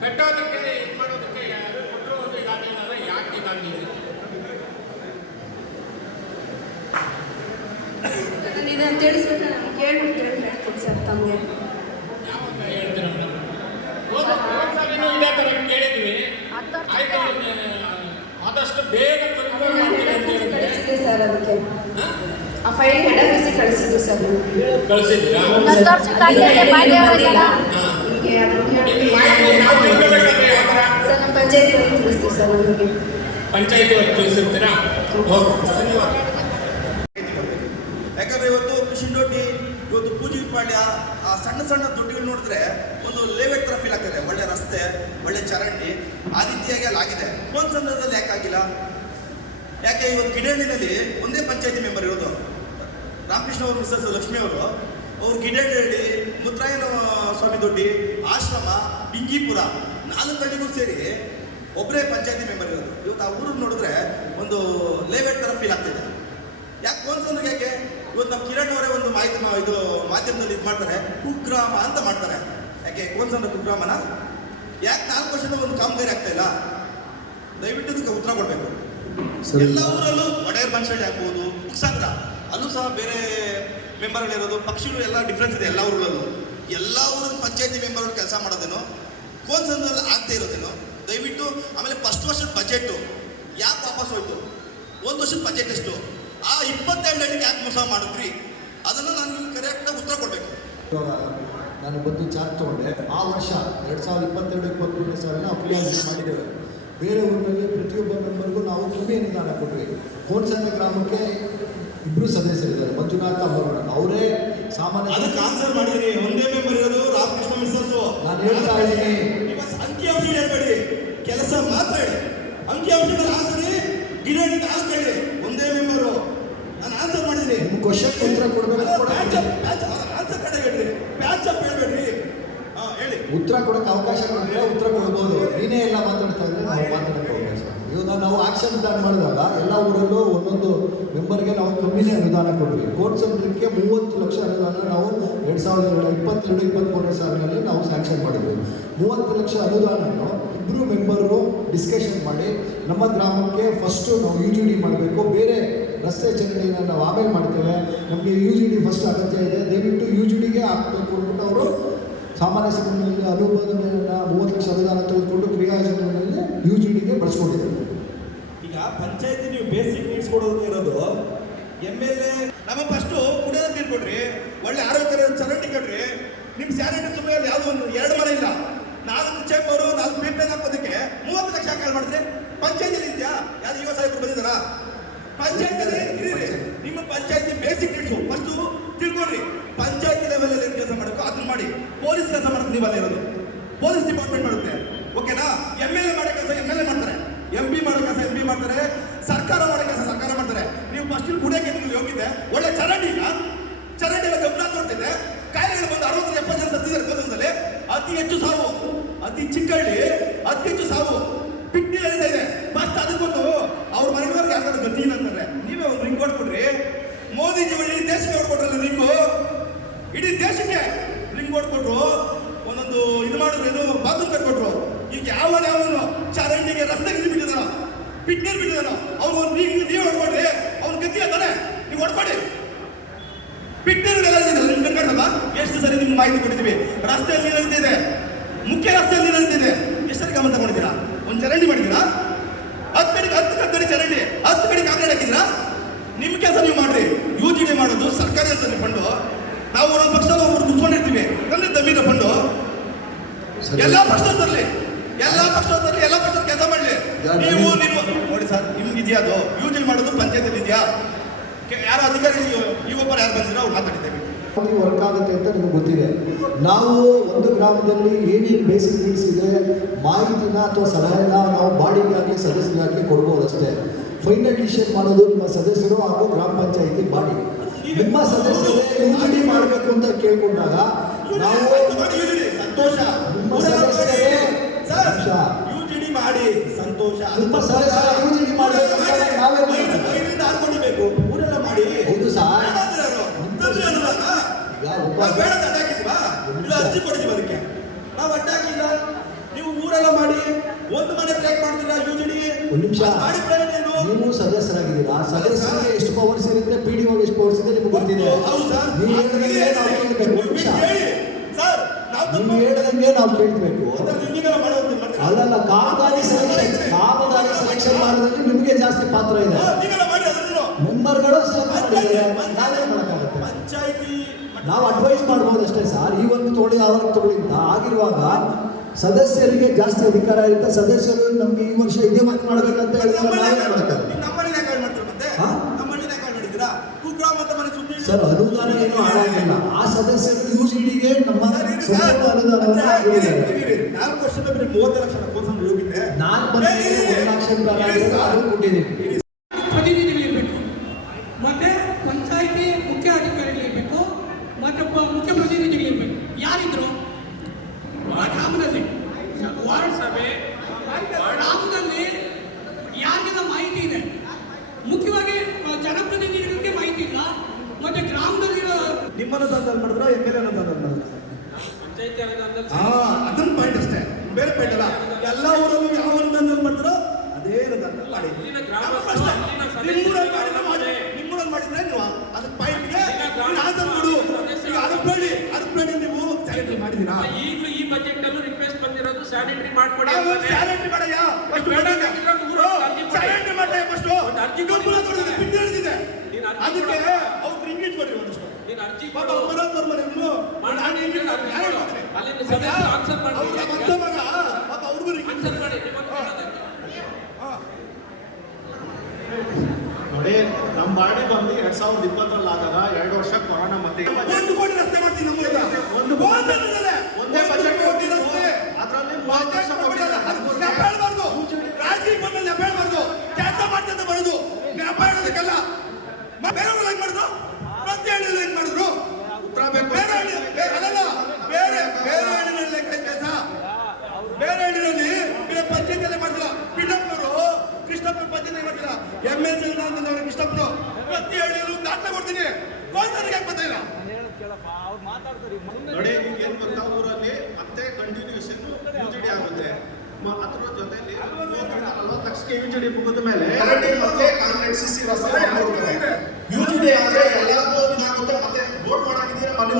ಕಟ್ಟೋದಕ್ಕೆ ಇದು ಮಾಡೋದಕ್ಕೆ ಯಾರು ಕೊಟ್ಟರು ಇದಾಗಿಲ್ಲ ಯಾಕೆ ಇದಾಗಿದೆ ನಾನು ಇದನ್ನು ತಿಳಿಸ್ಬಿಟ್ಟು ನಾನು ಕೇಳ್ಬಿಟ್ಟು ಕೇಳಿ ಹೇಳ್ತೀನಿ ಸರ್ ತಮಗೆ ಹೇಳ್ತೀರ ಹೋದ ಸಲಿನೂ ಇದೇ ಥರ ಕೇಳಿದ್ವಿ ಆಯ್ತು ಆದಷ್ಟು ಬೇಗ ಕಳಿಸಿದ್ದೆ ಸರ್ ಅದಕ್ಕೆ. ಆ ಫೈಲ್ ಹೆಡ್ ಆಫೀಸಿಗೆ ಕಳಿಸಿದ್ದು ಸರ್. ಕಳಿಸಿದ್ರಾ ಹೀಗೆ ಸರ್ ನಮ್ಮ ಪಂಚಾಯತಿಯಲ್ಲಿ ತಿಳಿಸ್ತೀವಿ ಸರ್ ನಮಗೆ. ಪಂಚಾಯತಿ ತಿಳಿಸಿರ್ತೀರಾ? ಯಾಕಂದ್ರೆ ಇವತ್ತು ಕೃಷಿ ದೊಡ್ಡಿ ಪೂಜಿಪಾಳ್ಯ ಆ ಸಣ್ಣ ಸಣ್ಣ ದುಡ್ಡುಗಳು ನೋಡಿದ್ರೆ ಒಂದು ಲೇವೆಟ್ ತರ ಫೀಲ್ ಆಗ್ತದೆ. ಒಳ್ಳೆ ರಸ್ತೆ, ಒಳ್ಳೆ ಚರಂಡಿ, ಆ ರೀತಿಯಾಗಿ ಅಲ್ಲಿ ಆಗಿದೆ. ಒಂದು ಸಂದರ್ಭದಲ್ಲಿ ಯಾಕೆ ಆಗಿಲ್ಲ? ಯಾಕೆ ಇವತ್ತು ಗಿಡಹಳ್ಳಿನಲ್ಲಿ ಒಂದೇ ಪಂಚಾಯತಿ ಮೆಂಬರ್ ಇರೋದು? ರಾಮಕೃಷ್ಣ ಅವರು ಮಿಸಸ್ ಲಕ್ಷ್ಮಿ ಅವರು. ಅವ್ರು ಗಿಡಹಳ್ಳಿ ಮುದ್ರಾಯನ ಸ್ವಾಮಿ ದೊಡ್ಡಿ, ಆಶ್ರಮ, ಬಿಂಗಿಪುರ ನಾಲ್ಕು ಹಳ್ಳಿಗೂ ಸೇರಿ ಒಬ್ಬರೇ ಪಂಚಾಯತಿ ಮೆಂಬರ್ ಇರೋದು. ಇವತ್ತು ಆ ಊರಿಗೆ ನೋಡಿದ್ರೆ ಒಂದು ಲೇವೆಟ್ ತರ ಫೀಲ್ ಆಗ್ತಿದೆ. ಯಾಕೆ ಕೋನ್ಸಂದ್ರಿಗೆ ಯಾಕೆ? ಇವತ್ತು ನಮ್ಮ ಕಿರಣ್ ಅವರೇ ಒಂದು ಮಾಹಿತಿ ಇದು ಮಾಧ್ಯಮದಲ್ಲಿ ಇದು ಮಾಡ್ತಾರೆ. ಕುಗ್ರಾಮ ಅಂತ ಮಾಡ್ತಾರೆ. ಯಾಕೆ ಕೋನ್ಸಂದ್ರ ಕುಗ್ರಾಮನ? ಯಾಕೆ ನಾಲ್ಕು ವರ್ಷದ ಒಂದು ಕಾಮಗಾರಿ ಆಗ್ತಾ ಇಲ್ಲ? ದಯವಿಟ್ಟು ಇದಕ್ಕೆ ಉತ್ತರ ಕೊಡಬೇಕು. ಎಲ್ಲ ಊರಲ್ಲೂ ಒಡೆಯರ್ ಬನ್ಸಳ್ಳಿ ಆಗ್ಬೋದು ಕುಕ್ಸಂದ್ರ. ಅಲ್ಲೂ ಸಹ ಬೇರೆ ಮೆಂಬರ್ಗಳಿರೋದು ಪಕ್ಷಿಗಳು ಎಲ್ಲ ಡಿಫ್ರೆನ್ಸ್ ಇದೆ ಎಲ್ಲ ಊರಲ್ಲೂ. ಎಲ್ಲ ಊರಿನ ಪಂಚಾಯತಿ ಮೆಂಬರ್ ಕೆಲಸ ಮಾಡೋದೇನು? ಕೋನ್ಸಂದ್ರಲ್ಲಿ ಆಗ್ತಾ ಇರೋದೇನು? ದಯವಿಟ್ಟು ಆಮೇಲೆ ಫಸ್ಟ್ ವರ್ಷದ ಬಜೆಟ್ ಯಾಕೆ ವಾಪಸ್ ಹೋಯ್ತು? ಒಂದು ವರ್ಷದ ಬಜೆಟ್ ಎಷ್ಟು? ಆ ಇಪ್ಪತ್ತೆರಡು ಹಳ್ಳಿಗೆ ಯಾಕೆ ಮೋಸ ಮಾಡಿದ್ರಿ. ಅದನ್ನು ನಾನು ಕರೆಕ್ಟಾಗಿ ಉತ್ತರ ಕೊಡಬೇಕು. ಇವಾಗ ನಾನು ಬಂದು ಚಾರ್ಜ್ ತಗೊಂಡೆ. ಆ ವರ್ಷ ಎರಡು ಸಾವಿರದ ಇಪ್ಪತ್ತೆರಡು ಇಪ್ಪತ್ತ್ಮೂರನೇ ಸಾವಿರ ಅಪ್ಲಿಕೇಶನ್ ಮಾಡಿದ್ದೇವೆ. ಬೇರೆ ಊರಿನಲ್ಲಿ ಪ್ರತಿಯೊಬ್ಬ ಮೆಂಬರ್ಗೂ ನಾವು ಕಮ್ಮಿ ಅನುದಾನ ಕೊಟ್ವಿ. ಕೋನ್ಸಂದ್ರ ಗ್ರಾಮಕ್ಕೆ ಇಬ್ಬರು ಸದಸ್ಯರಿದ್ದಾರೆ. ಮಂಜುನಾಥ ಅವರು ಅವರೇ ಸಾಮಾನ್ಯ ಅದಕ್ಕೆ ಆನ್ಸರ್ ಮಾಡಿದೀನಿ ಒಂದೇ ಮೆಂಬರ್ ಇರೋದು ರಾಮಕೃಷ್ಣ ಮಿಸಸ್ ನಾನು ಹೇಳ್ತಾ ಇದ್ದೀನಿ. ಅಂಕಿಅಂಶ ಹೇಳ್ಬೇಡಿ. ಕೆಲಸ ಮಾತ್ರ ಹೇಳಿ. ಆಸರಿ ಗಿಡ ಗಿರಣಿ ನಾಲ್ಕು ಹೇಳಿ ಒಂದೇ ಮೆಂಬರು ನಾನು ಆನ್ಸರ್ ಮಾಡಿದ್ದೀನಿ ನಿಮ್ಮ ಕ್ವಶನ್ ಉತ್ತರ ಕೊಡಬೇಕು ಉತ್ತರ ಕೊಡಕ್ಕೆ ಅವಕಾಶ ಕೊಟ್ಟರೆ ಉತ್ತರ ಕೊಡ್ಬೋದು. ನೀನೇ ಎಲ್ಲ ಮಾತಾಡ್ತಾ ಇದ್ರೆ ನಾವು ಮಾತಾಡೋಕ್ಕೆ ಅವಕಾಶ ಇವಾಗ ನಾವು ಆಕ್ಷನ್ ಪ್ಲಾನ್ ಮಾಡಿದಾಗ ಎಲ್ಲ ಊರಲ್ಲೂ ಒಂದೊಂದು ಮೆಂಬರ್ಗೆ ನಾವು ಕಮ್ಮಿನೇ ಅನುದಾನ ಕೊಡ್ರಿ ಕೋರ್ಟ್ ಸೆಂಟ್ರಿಗೆ ಮೂವತ್ತು ಲಕ್ಷ ಅನುದಾನ ನಾವು ಎರಡು ಸಾವಿರದ ಇಪ್ಪತ್ತೆರಡು ಇಪ್ಪತ್ತ್ಮೂರನೇ ಸಾಲಿನಲ್ಲಿ ನಾವು ಸ್ಯಾಂಕ್ಷನ್ ಮಾಡಿದ್ವಿ. ಮೂವತ್ತು ಲಕ್ಷ ಅನುದಾನವನ್ನು ಇಬ್ಬರು ಮೆಂಬರು ಡಿಸ್ಕಷನ್ ಮಾಡಿ ನಮ್ಮ ಗ್ರಾಮಕ್ಕೆ ಫಸ್ಟು ನಾವು ಯು ಜಿ ಡಿ ಮಾಡಬೇಕು. ಬೇರೆ ರಸ್ತೆ ಚರಂಡಿನ ನಾವು ಆಮೇಲೆ ಮಾಡ್ತೇವೆ. ನಮಗೆ ಯು ಜಿ ಡಿ ಫಸ್ಟ್ ಅಗತ್ಯ ಇದೆ. ದಯವಿಟ್ಟು ಯು ಜಿ ಡಿಗೆ ಹಾಕಬೇಕು ಅಂದ್ಬಿಟ್ಟು ಅವರು ಸಾಮಾನ್ಯ ಸಭೆಯಲ್ಲಿ ಅನುಮೋದನೆಯನ್ನು ಮೂವತ್ತು ಲಕ್ಷ ಅನುದಾನ ತೆಗೆದುಕೊಂಡು ಕ್ರಿಯಾ ಯು ಜಿ ಡಿಗೆ ಬಳಸ್ಕೊಂಡಿದ್ದಾರೆ ಈಗ ಪಂಚಾಯತಿ ನೀವು ಬೇಸಿಕ್ ನೀಡ್ಸ್ ಕೊಡೋದು ಇರೋದು ಎಂ ಎಲ್ ಎ ನಮ್ಮ ಫಸ್ಟು ಕುಡಿಯೋದು ನೀರು ಕೊಡ್ರಿ, ಒಳ್ಳೆ ಆರೋಗ್ಯ ಚರಂಡಿ ಕೊಡ್ರಿ ನಿಮ್ಮ ಸ್ಯಾನಿಟರಿ ಸುಮ್ಮನೆ ಯಾವುದೋ ಒಂದು ಎರಡು ಮನೆ ಇಲ್ಲ ನಾಲ್ಕು ಚೇಂಬರು ನಾಲ್ಕು ಪೇಪರ್ ಹಾಕೋದಕ್ಕೆ ಮೂವತ್ತು ಲಕ್ಷ ಹಾಕಿ ಮಾಡಿದ್ರೆ ಪಂಚಾಯತಿಲಿ ಇದೆಯಾ ಯಾರು ಯುವ ಸಾಹೇಬರು ಬಂದಿದ್ದಾರಾ ಪಂಚಾಯತಿಲಿ ಇರೀರಿ ನಿಮ್ಮ ಪಂಚಾಯತಿ ಬೇಸಿಕ್ ನೀಡ್ಸು ಫಸ್ಟು ತಿಳ್ಕೊಡ್ರಿ ಪಂಚಾಯತಿ ಲೆವೆಲಲ್ಲಿ ಏನು ಕೆಲಸ ಮಾಡಬೇಕು ಅದನ್ನ ಮಾಡಿ ಪೊಲೀಸ್ ಕೆಲಸ ಮಾಡೋದು ನೀವಲ್ಲ ಇರೋದು ಪೊಲೀಸ್ ಡಿಪಾರ್ಟ್ಮೆಂಟ್ ಮಾಡುತ್ತೆ ಓಕೆನಾ ಎಂ ಎಲ್ ಎ ಮಾಡೋ ಕೆಲಸ ಎಂ ಎಲ್ ಎ ಮಾಡ್ತಾರೆ ಎಂ ಪಿ ಮಾಡೋ ಕೆಲಸ ಎಂ ಪಿ ಮಾಡ್ತಾರೆ ಸರ್ಕಾರ ಮಾಡೋ ಕೆಲಸ ಸರ್ಕಾರ ಮಾಡ್ತಾರೆ ನೀವು ಫಸ್ಟ್ ಕುಡಿಯೋಕೆ ನೀವು ಹೋಗಿದ್ದೆ ಒಳ್ಳೆ ಚರಂಡಿ ಇಲ್ಲ ಚರಂಡಿ ಎಲ್ಲ ಗಮನ ನೋಡ್ತಿದ್ದೆ ಕಾಯಿಲೆಗಳು ಬಂದು ಅರವತ್ತು ಎಪ್ಪತ್ತು ಜನ ಸತ್ತಿದ್ದಾರೆ ಕೋಸಂದಲ್ಲಿ ಅತಿ ಹೆಚ್ಚು ಸಾವು ಅತಿ ಚಿಕ್ಕಳ್ಳಿ ಅತಿ ಹೆಚ್ಚು ಸಾವು ಪಿಟ್ನಿ ನಡೀತಾ ಇದೆ ಫಸ್ಟ್ ಅದಕ್ಕೊಂದು ಅವ್ರ ಯಾರು ಗತಿ ಇಲ್ಲ ಅಂತಾರೆ ನೀವೇ ಒಂದು ರಿಂಗ್ ಕೊಟ್ಬಿಡ್ರಿ ಮೋದಿಜಿ ಇಡೀ ದೇಶಕ್ಕೆ ಹೊಡ್ಕೊಟ್ರಲ್ಲ ರಿಂಗು ಇಡೀ ದೇಶಕ್ಕೆ ರಿಂಗ್ ಹೊಡ್ಕೊಟ್ರು. ಒಂದೊಂದು ಇದು ಮಾಡಿದ್ರು, ಏನು ಬಾತ್ರೂಮ್ ಕಟ್ಕೊಟ್ರು. ಈಗ ಯಾವ ಯಾವನು ಚರಂಡಿಗೆ ರಸ್ತೆಗೆ ಇದು ಬಿಟ್ಟಿದಾನ ಪಿಟ್ನೀರ್ ಬಿಟ್ಟಿದಾನ ಅವ್ನು ಒಂದು ರಿಂಗ್ ನೀವು ಹೊಡ್ಕೊಡ್ರಿ. ಅವ್ನ ಗತಿ ಅಂತಾನೆ ನೀವು ಹೊಡ್ಕೊಡಿ. ಪಿಟ್ನೀರ್ಗೆಲ್ಲ ನಿಮ್ಗೆ ಎಷ್ಟು ಸರಿ ನಿಮ್ಗೆ ಮಾಹಿತಿ ಕೊಟ್ಟಿದ್ದೀವಿ. ರಸ್ತೆಯಲ್ಲಿ ನೀರು ಹರಿತಿದೆ ಮುಖ್ಯ ರಸ್ತೆಯಲ್ಲಿ ನೀರು ಹರಿತಿದೆ ಎಷ್ಟು ಸರಿ ಗಮನ ತಗೊಂಡಿದ್ದೀರಾ? ಒಂದು ಚರಂಡಿ ಮಾಡಿದ್ದೀರಾ ಹತ್ತು ಕಡೆಗೆ ಹತ್ತು ಕಡೆ ಚರಂಡಿ ಹತ್ತು ಕಡೆ ಕಾಂಕ್ರೀಟ್ ಹಾಕಿದ್ದೀರಾ ನಿಮ್ಮ ಕೆಲಸ ನೀವು ಮಾಡ್ರಿ ಯು ಜಿ ಡಿ ಮಾಡೋದು ಅಂತ ಫಂಡು ನಾವು ಒಂದೊಂದು ಪಕ್ಷದಲ್ಲಿ ಒಬ್ಬರು ಕುತ್ಕೊಂಡಿರ್ತೀವಿ. ತಂದೆ ದಮ್ಮಿದ ಫಂಡು. ಎಲ್ಲ ಪಕ್ಷದಲ್ಲಿ ಎಲ್ಲ ಪಕ್ಷದಲ್ಲಿ ಎಲ್ಲ ಪಕ್ಷದ ಕೆಲಸ ಮಾಡಲಿ. ನೀವು ನಿಮ್ಮ ನೋಡಿ ಸರ್ ನಿಮ್ಗೆ ಇದೆಯಾ ಅದು ಯು ಮಾಡೋದು ಪಂಚಾಯತ್ ಇದೆಯಾ ಯಾರು ಅಧಿಕಾರಿ ಈ ಒಬ್ಬರು ಯಾರು ಬಂದಿರೋ ಅವ್ರು ಮಾತಾಡಿದ್ದೇವೆ. ವರ್ಕ್ ಆಗುತ್ತೆ ಅಂತ ನಿಮಗೆ ಗೊತ್ತಿದೆ. ನಾವು ಒಂದು ಗ್ರಾಮದಲ್ಲಿ ಏನೇನು ಬೇಸಿಕ್ ನೀಡ್ಸ್ ಇದೆ ಮಾಹಿತಿನ ಅಥವಾ ಸಲಹೆನ ನಾವು ಬಾಡಿಗಾಗಲಿ ಸದಸ್ಯರಾಗಲಿ ಕೊಡ್ಬೋದು ಅಷ್ಟೇ ಫೈನಲ್ ಡಿಸಿಷನ್ ಮಾಡೋದು ನಿಮ್ಮ ಸದಸ್ಯರು ಹಾಗೂ ಗ್ರಾಮ ಪಂಚಾಯಿತಿ ಬಾಡಿ. ನಿಮ್ಮ ಸದಸ್ಯರೇ ಯು ಮಾಡಬೇಕು ಅಂತ ಕೇಳ್ಕೊಂಡಾಗ ನಾವು ಸಂತೋಷ ನಿಮ್ಮ ಸರ್ ನಿಮಿಷ. ಯು ಮಾಡಿ ಸಂತೋಷ ನಿಮ್ಮ ಸದಸ್ಯರ ಯು ಜಿ ಡಿ ಮಾಡಬೇಕು ನಾವೇ ಮಾಡ್ತೀವಿ. ಐದರಿಂದ ಆರು ಕೋಟಿ ಬೇಕು ಊರೆಲ್ಲ ಮಾಡಿ ಹೌದು ಸರ್. ಬೇಡ ಅಂದ್ರೆ ಯಾರು? ತಂದ್ರೆ ಅನುದಾನ? ಈಗ ಒಬ್ಬ ನಾವು ಬೇಡ ಅಂತ ಅಡ್ಡ ಇಲ್ಲ ಅರ್ಜಿ ಕೊಡ್ತೀವಿ ಅದಕ್ಕೆ ನಾವು ಅಡ್ಡಾಕಿಲ್ಲ ನೀವು ಊರೆಲ್ಲ ಮಾಡಿ ಒಂದು ಮನೆ ಟ್ರ್ಯಾಕ್ ಮಾಡ್ತೀರಾ ಯೂಜಿಡಿ ಒಂದು ನಿಮಿಷ ಮಾಡಿ ಏನು ನೀವು ಸದಸ್ಯರಾಗಿದ್ದೀರಾ? ಸದಸ್ಯರಿಗೆ ಎಷ್ಟು ಪವರ್ಸ್ ಇರುತ್ತೆ ಪಿ ಡಿ ಎಷ್ಟು ಪವರ್ಸ್ ಇದೆ ನಿಮ್ಗೆ ಗೊತ್ತಿದೆ? ನೀವು ಹೇಳಿದಂಗೆ ನಾವು ಕೇಳಬೇಕು. ನಿಮಿಷ ನಾವು ಹೇಳಿದಂಗೆ ನಾವು ಕೇಳಬೇಕು. ಅಲ್ಲಲ್ಲ ಕಾಮಗಾರಿ ಸೆಲೆಕ್ಷನ್ ಕಾಮಗಾರಿ ಸೆಲೆಕ್ಷನ್ ಮಾಡೋದ್ರಲ್ಲಿ ನಿಮಗೆ ಜಾಸ್ತಿ ಪಾತ್ರ ಇದೆ. ಮೆಂಬರ್ಗಳು ನಾವೇನ್ ಮಾಡೋಕ್ಕಾಗುತ್ತೆ? ನಾವು ಅಡ್ವೈಸ್ ಮಾಡ್ಬೋದು ಅಷ್ಟೇ ಸರ್. ಈ ಒಂದು ತೋಳಿ ಆವರ್ತಗಳಿಂದ ತೊಗೊಳ್ಳಿ ಆಗಿರುವಾಗ ಸದಸ್ಯರಿಗೆ ಜಾಸ್ತಿ ಅಧಿಕಾರ ಇರುತ್ತೆ. ಸದಸ್ಯರು ನಮ್ಗೆ ಈ ವರ್ಷ ಇದೇ ಮಾತು ಮಾಡ್ಬೇಕಂತ ಸರ್ ಅನುದಾನ ಏನು ಹಾಳಾಗಿಲ್ಲ ಆ ಸದಸ್ಯರು ಯು ಜಿ ಡಿಗೆ ನಮ್ಮ ನಾಲ್ಕು ವರ್ಷದ ಮೂವತ್ತು ಲಕ್ಷ ನಾನು ಬಂದಿದ್ದೀನಿ ಒಂದು ಲಕ್ಷ ಕೊಟ್ಟಿದ್ದೀನಿ ಪ್ರತಿನಿಧಿಗಳಿರಬೇಕು ಮತ್ತೆ ಪಂಚಾಯತಿ ಮುಖ್ಯ ಅಧಿಕಾರಿಗಳಿರಬೇಕು ಮತ್ತೆ ಪ- ಮುಖ್ಯ ಪ್ರತಿನಿಧಿಗಳಿರಬೇಕು ಯಾರಿದ್ರು ಗ್ರಾಮದಲ್ಲಿ ವಾರ್ಡ್ ಸಭೆ ಗ್ರಾಮದಲ್ಲಿ ಯಾರಿಗೆಲ್ಲ ಮಾಹಿತಿ ಇದೆ ಮುಖ್ಯವಾಗಿ ಆ, ಜನಪ್ರತಿನಿಧಿಗಳಿಗೆ ಮಾಹಿತಿ ಇಲ್ಲ ಮತ್ತೆ ಗ್ರಾಮದಲ್ಲಿರೋ ನಿಮ್ಮ ಅನುದಾನದಲ್ಲಿ ಮಾಡಿದ್ರ ಎಂ ಎಲ್ ಎ ಅನುದಾನದಲ್ಲಿ ಮಾಡಿದ್ರ ಪಂಚಾಯತಿ ಅನುದಾನದಲ್ಲಿ ಹಾ ಅದನ್ನ ಪಾಯಿಂಟ್ ಅಷ್ಟೇ. ಬೇರೆ ಪಾಯಿಂಟ್ ಅಲ್ಲ. ಎಲ್ಲ ಊರಲ್ಲೂ ಯಾವ ಊರಿಂದ ಮಾಡ್ತಾರೋ ಅದೇ ಮಾಡಿ. ನಿಮ್ಮೂರಲ್ಲಿ ಮಾಡಿದ್ರೆ ನೀವು ಅದನ್ನ ಪಾಯಿಂಟ್ಗೆ ಆನ್ಸರ್ ಮಾಡು ಈಗ ಅರಪಳ್ಳಿ ಅರಪಳ್ಳಿ ನೀವು ಸ್ಯಾನಿಟರಿ ಮಾಡಿದೀರಾ ಈಗಲೂ ಈ ಬಜೆಟ್ ಅಲ್ಲೂ ರಿಕ್ವೆಸ್ಟ್ ಬಂದಿರೋದು ಸ್ಯಾನಿಟರಿ ಮಾಡ್ಕೊಡಿ. ಸ್ಯಾನಿಟರಿ ಮಾಡಯ್ಯ. ಫಸ್ಟ್ ಬೇಡ ಬೇಡ. ಸ್ಯಾನಿಟರಿ ಮಾಡಯ್ಯ ಫಸ್ಟ್ ಅರ್ಜಿ ಹಿಡಿದಿದೆ ನೀನು ಅದಕ್ಕೆ. ಅವ್ರು ಇಂಗ್ಲೀಷ್ ಕೊಡ್ರಿ ಒಂದಷ್ಟು. ನೀನು ಅರ್ಜಿ ಪಾಪ. ಬರೋದವ್ರ ಮನೆ ಇನ್ನು. ನಾನು ಯಾರು. ಹೇಳ್ತಾರೆ? ಆನ್ಸರ್ ಮಾಡಿ. ಅವ್ರ ಮತ್ತೆ ಮಗ? ಪಾಪ ಆನ್ಸರ್ ಮಾಡಿ ನೋಡಿ ನಮ್ಮ ಬಾಡಿ ಬಂದು ಎರಡ್ ಸಾವಿರದ ಇಪ್ಪತ್ತರಲ್ಲಿ ಆದಾಗ ಎರಡು ವರ್ಷ ಕೊರೋನಾ ಮತ್ತೆ ಒಂದು ಕೋಟಿ ರಸ್ತೆ ಮಾಡ್ತೀನಿ ನಮ್ಮ. ಒಂದು ಒಂದೇ ಬಜೆಟ್ ಕೋಟಿ ರಸ್ತೆ. ಅದರಲ್ಲಿ ಬಜೆಟ್ ಕೊಟ್ಟಿಲ್ಲ. ಅದು ನೆಪ ಹೇಳ್ಬಾರ್ದು. ರಾಜಕೀಯ ಬಂದ ನೆಪ ಹೇಳ್ಬಾರ್ದು. ಕೆಲಸ ಮಾಡ್ತಂತ ಬರೋದು ನೆಪ ಹೇಳೋದಕ್ಕೆಲ್ಲ ಮ- ಬೇರೆಯವ್ರು ಹೆಂಗ್ ಮಾಡಿದ್ರು? ಪ್ರತಿ ಹಳ್ಳಿಯಲ್ಲಿ ಏನ್ ಮಾಡಿದ್ರು? ಉತ್ತರ ಬೇಕು ಬೇರೆ ಬೇರೆ ಅಲ್ಲಲ್ಲ ಬೇರೆ ಬೇರೆ ಹಣ್ಣಿನಲ್ಲಿ ಕೆಲಸ. ಬೇರೆ ಹಣ್ಣಿನಲ್ಲಿ ಪಂಚಾಯತಿಯಲ್ಲೇ ಮಾಡಿಲ್ಲ ಬಿಡಪ್ಪರು ಕೃಷ್ಣಪ್ಪ ಪಂಚಾಯತಿ ಮಾಡಿಲ್ಲ ಎಂ ಎಲ್ ಸಿ ಅಂತಂದವ್ರು ಕೃಷ್ಣಪ್ಪರು. ಪ್ರತಿ ಹಳ್ಳಿಯಲ್ಲೂ ದಾಖಲೆ ಕೊಡ್ತೀನಿ. ಕೋಲ್ಸರ್ಗೆ ಯಾಕೆ ಬರ್ತಾ ಇಲ್ಲ? ನೋಡಿ ಏನ್ ಗೊತ್ತಾ? ಊರಲ್ಲಿ ಮತ್ತೆ ಕಂಟಿನ್ಯೂಷನ್ ಯುಜಿಡಿ ಆಗುತ್ತೆ. ಅದ್ರ ಮೂವತ್ತರಿಂದ ನಲವತ್ತು ಲಕ್ಷಕ್ಕೆ ಯುಜಿಡಿ ಮುಗಿದ ಮೇಲೆ ಮತ್ತೆ ಕಾಂಕ್ರೀಟ್ ಸಿ ಸಿ ರಸ್ತೆ ಯುಜಿಡಿ ಆದ್ರೆ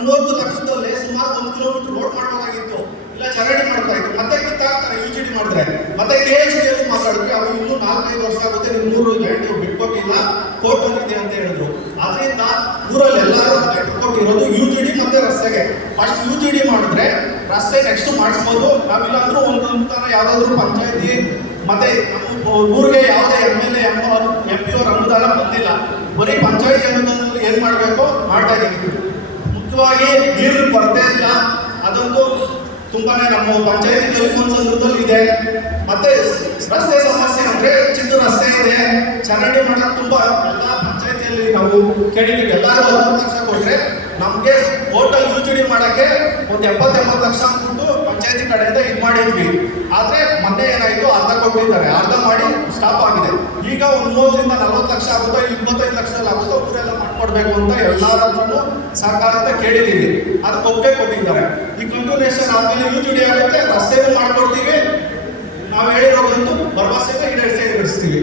ಮೂವತ್ತು ಲಕ್ಷದಲ್ಲಿ ಸುಮಾರು ಒಂದು ಕಿಲೋಮೀಟರ್ ರೋಡ್ ಮಾಡಬೇಕಾಗಿತ್ತು ಇಲ್ಲ, ಚರಂಡಿ ಮಾಡ್ತಾ ಇತ್ತು ಮತ್ತೆ ಕಿತ್ತಾಕ್ತಾರೆ ಡಿ ಮಾಡಿದ್ರೆ. ಮತ್ತೆ ಕೆ ಎಚ್ ಡಿ ಮಾತಾಡಿದ್ರೆ ಅವ್ರು ಇನ್ನೂ ನಾಲ್ಕೈದು ವರ್ಷ ಆಗುತ್ತೆ. ನೀವು ಮೂರು ಗಂಟೆ ಬಿಟ್ಕೊಟ್ಟಿಲ್ಲ ಕೋರ್ಟ್ ಬಂದಿದೆ ಅಂತ ಹೇಳಿದ್ರು. ಅದರಿಂದ ಊರಲ್ಲಿ ಎಲ್ಲರೂ ಕೊಟ್ಟಿರೋದು ಯು ಜಿ ಡಿ ಮತ್ತೆ ರಸ್ತೆಗೆ. ಫಸ್ಟ್ ಯು ಜಿ ಡಿ ಮಾಡಿದ್ರೆ ರಸ್ತೆ ನೆಕ್ಸ್ಟ್ ಮಾಡಿಸ್ಬೋದು. ನಾವಿಲ್ಲಾಂದ್ರೂ ಒಂದು ಅನುದಾನ ಯಾವುದಾದ್ರೂ ಪಂಚಾಯತಿ, ಮತ್ತೆ ಊರಿಗೆ ಯಾವುದೇ M L A M P ಅವ್ರ ಅನುದಾನ ಬಂದಿಲ್ಲ. ಬರೀ ಪಂಚಾಯತಿ ಅನುದಾನದಲ್ಲಿ ಏನ್ ಮಾಡಬೇಕು? ಮಾಡ್ತಾ ಇದೀವಿ. ಮುಖ್ಯವಾಗಿ ನೀರಿನ ಕೊರತೆ ಇಲ್ಲ. ಅದೊಂದು ತುಂಬಾನೇ ನಮ್ಮ ಪಂಚಾಯತಿ ಸಂದರ್ಭದಲ್ಲಿ ಇದೆ ಮತ್ತೆ ರಸ್ತೆ ಸಮಸ್ಯೆ ಅಂದ್ರೆ ಚಿಕ್ಕ ರಸ್ತೆ ಇದೆ. ಚರಂಡಿ ಮಠ ತುಂಬಾ ಎಲ್ಲ ಪಂಚಾಯತಿಯಲ್ಲಿ ನಾವು ಕೇಳಿದ್ವಿ ಎಲ್ಲರೂ ಲಕ್ಷ ಕೊಟ್ರೆ ನಮ್ಗೆ ಹೋಟೆಲ್ ಯೋಜನೆ ಮಾಡಕ್ಕೆ ಒಂದು ಎಪ್ಪತ್ತೆಂಬತ್ತು ಲಕ್ಷ ಅಂದ್ಬಿಟ್ಟು ಪಂಚಾಯತಿ ಕಡೆಯಿಂದ ಇದು ಮಾಡಿದ್ವಿ. ಆದ್ರೆ ಮೊನ್ನೆ ಏನಾಯ್ತು? ಅರ್ಧ ಕೊಟ್ಟಿದ್ದಾರೆ. ಅರ್ಧ ಮಾಡಿ ಸ್ಟಾಪ್ ಆಗಿದೆ. ಈಗ ಒಂದು ಮೂವತ್ತರಿಂದ ನಲವತ್ತು ಲಕ್ಷ ಆಗುತ್ತೋ, ಇಲ್ಲಿ ಇಪ್ಪತ್ತೈದು ಲಕ್ಷದಲ್ಲಿ ಆಗುತ್ತೋ ಊರೆಲ್ಲ ಮಾಡ್ಕೊಡ್ಬೇಕು ಅಂತ ಎಲ್ಲರ ಸಹಕಾರ ಅಂತ ಕೇಳಿದೀವಿ ಅದಕ್ಕೆ ಒಪ್ಪಿಗೆ ಕೊಟ್ಟಿದ್ದಾರೆ. ಈ ಕಂಟಿನ್ಯೂಷನ್ ಆದ್ಮೇಲೆ ಯೂಜಿಡಿ ಆಗುತ್ತೆ ರಸ್ತೆನೂ ಮಾಡ್ಕೊಡ್ತೀವಿ. ನಾವು ಹೇಳಿರೋದಂತೂ ಈ ಈಡೇರಿಸಿ ಈಡೇರಿಸ್ತೀವಿ.